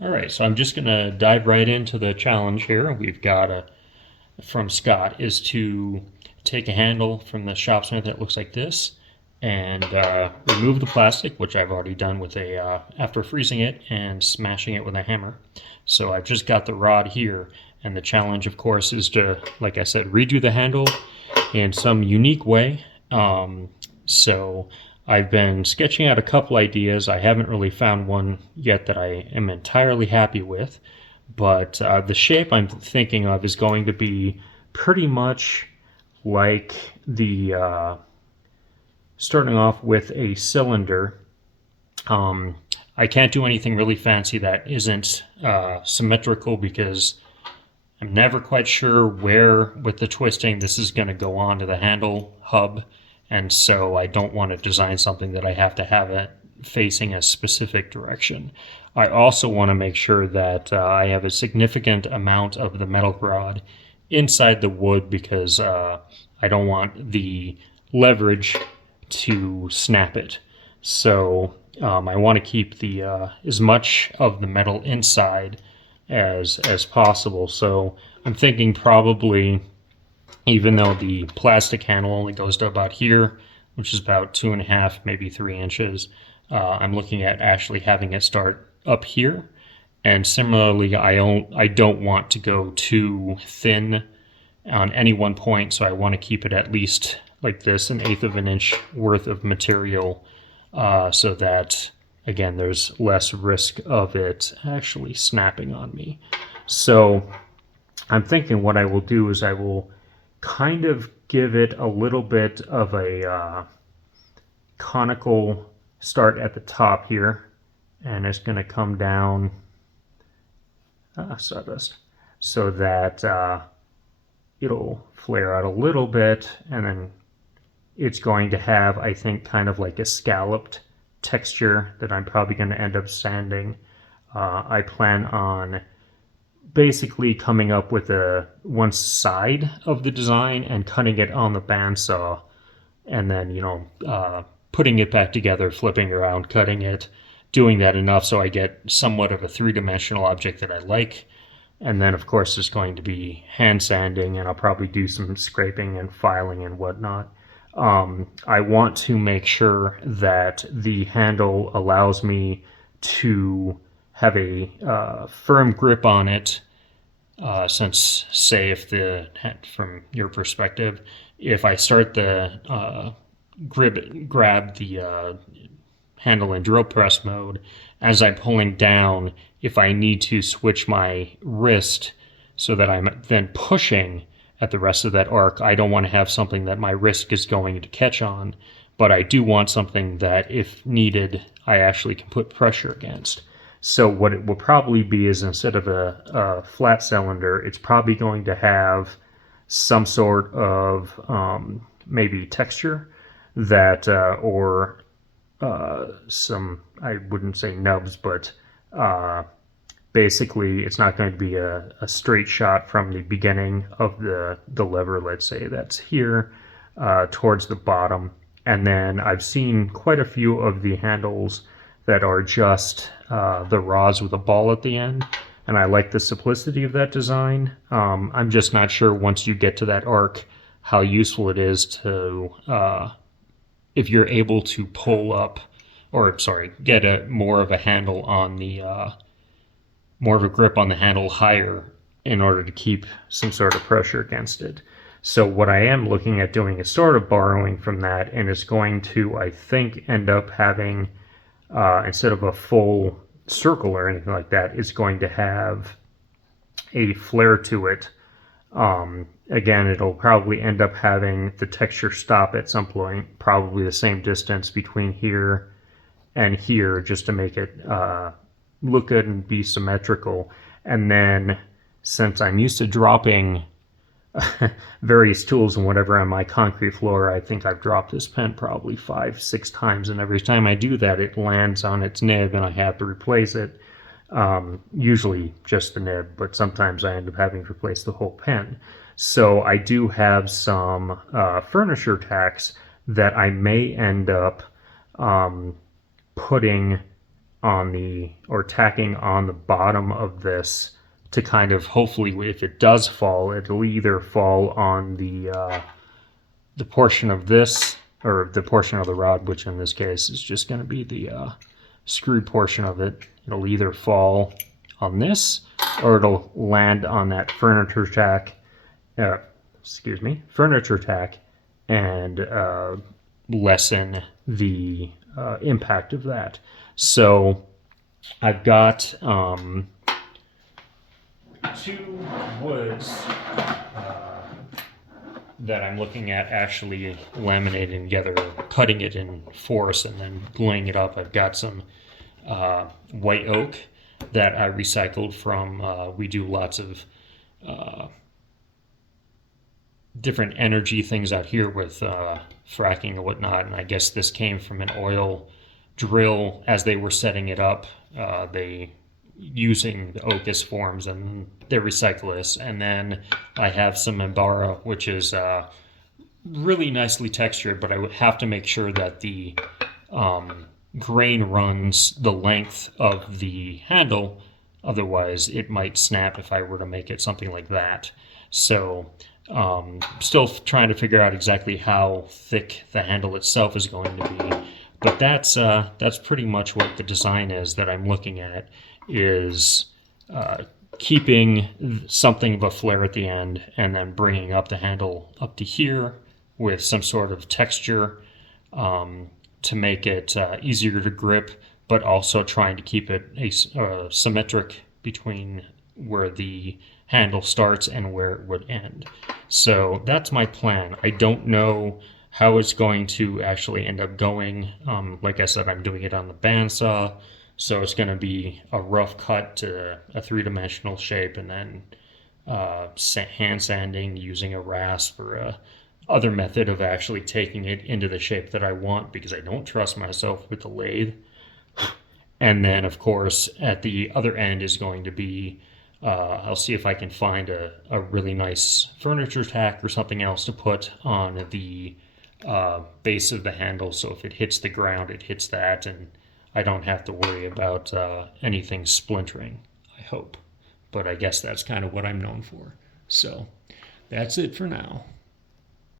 All right, so I'm just going to dive right into the challenge here. We've got from Scott is to take a handle from the Shopsmith that looks like this and remove the plastic, which I've already done with after freezing it and smashing it with a hammer. So I've just got the rod here, and the challenge, of course, is to, like I said, redo the handle in some unique way. So I've been sketching out a couple ideas. I haven't really found one yet that I am entirely happy with, but the shape I'm thinking of is going to be pretty much like the starting off with a cylinder. Um, I can't do anything really fancy that isn't symmetrical because I'm never quite sure where with the twisting this is going to go on to the handle hub, and so I don't want to design something that I have to have it facing a specific direction. I also want to make sure that I have a significant amount of the metal rod inside the wood because I don't want the leverage to snap it. So I want to keep the as much of the metal inside as possible. So I'm thinking probably, even though the plastic handle only goes to about here, which is about 2.5, maybe 3 inches, I'm looking at actually having it start up here. And similarly, I don't want to go too thin on any one point, so I want to keep it at least like this, 1/8 of an inch worth of material, so that again there's less risk of it actually snapping on me. So I'm thinking what I will do is I will kind of give it a little bit of a conical start at the top here, and it's going to come down sawdust so that it'll flare out a little bit, and then it's going to have, I think, kind of like a scalloped texture that I'm probably going to end up sanding. I plan on basically coming up with one side of the design and cutting it on the bandsaw, and then putting it back together, flipping around, cutting it, doing that enough so I get somewhat of a three-dimensional object that I like. And then, of course, there's going to be hand sanding, and I'll probably do some scraping and filing and whatnot. I want to make sure that the handle allows me to have a firm grip on it, since, say, from your perspective, if I start the grab the handle in drill press mode, as I'm pulling down, if I need to switch my wrist so that I'm then pushing at the rest of that arc, I don't want to have something that my wrist is going to catch on, but I do want something that, if needed, I actually can put pressure against. So what it will probably be is, instead of a flat cylinder, it's probably going to have some sort of maybe texture that, or some, I wouldn't say nubs, but basically it's not going to be a straight shot from the beginning of the lever, let's say, that's here, towards the bottom. And then I've seen quite a few of the handles that are just the rods with a ball at the end, and I like the simplicity of that design. I'm just not sure, once you get to that arc, how useful it is to, if you're able to pull up, or sorry, get a more of a handle on the more of a grip on the handle higher in order to keep some sort of pressure against it. So what I am looking at doing is sort of borrowing from that, and it's going to, I think, end up having, instead of a full circle or anything like that, it's going to have a flare to it. Again, it'll probably end up having the texture stop at some point, probably the same distance between here and here, just to make it look good and be symmetrical. And then, since I'm used to dropping various tools and whatever on my concrete floor, I think I've dropped this pen probably 5-6 times, and every time I do that, it lands on its nib and I have to replace it. Usually just the nib, but sometimes I end up having to replace the whole pen. So I do have some furniture tacks that I may end up putting on the, or tacking on the bottom of this to kind of, hopefully if it does fall, it'll either fall on the portion of this, or the portion of the rod, which in this case is just going to be the screw portion of it. It'll either fall on this, or it'll land on that furniture tack, furniture tack, and lessen the impact of that. So I've got 2 woods that I'm looking at actually laminating together, cutting it in force and then gluing it up. I've got some white oak that I recycled from, we do lots of different energy things out here with fracking and whatnot, and I guess this came from an oil drill as they were setting it up. They using the Ocus forms, and they recycle this. And then I have some Mbara, which is really nicely textured, but I would have to make sure that the grain runs the length of the handle, otherwise it might snap if I were to make it something like that. So still trying to figure out exactly how thick the handle itself is going to be, but that's pretty much what the design is that I'm looking at, is keeping something of a flare at the end and then bringing up the handle up to here with some sort of texture to make it easier to grip, but also trying to keep it symmetric between where the handle starts and where it would end. So that's my plan. I don't know how it's going to actually end up going. Like I said, I'm doing it on the bandsaw, so it's going to be a rough cut to a 3-dimensional shape, and then hand sanding using a rasp or a other method of actually taking it into the shape that I want, because I don't trust myself with the lathe. And then, of course, at the other end is going to be, I'll see if I can find a really nice furniture tack or something else to put on the base of the handle, so if it hits the ground, it hits that, and I don't have to worry about anything splintering, I hope. But I guess that's kind of what I'm known for. So that's it for now.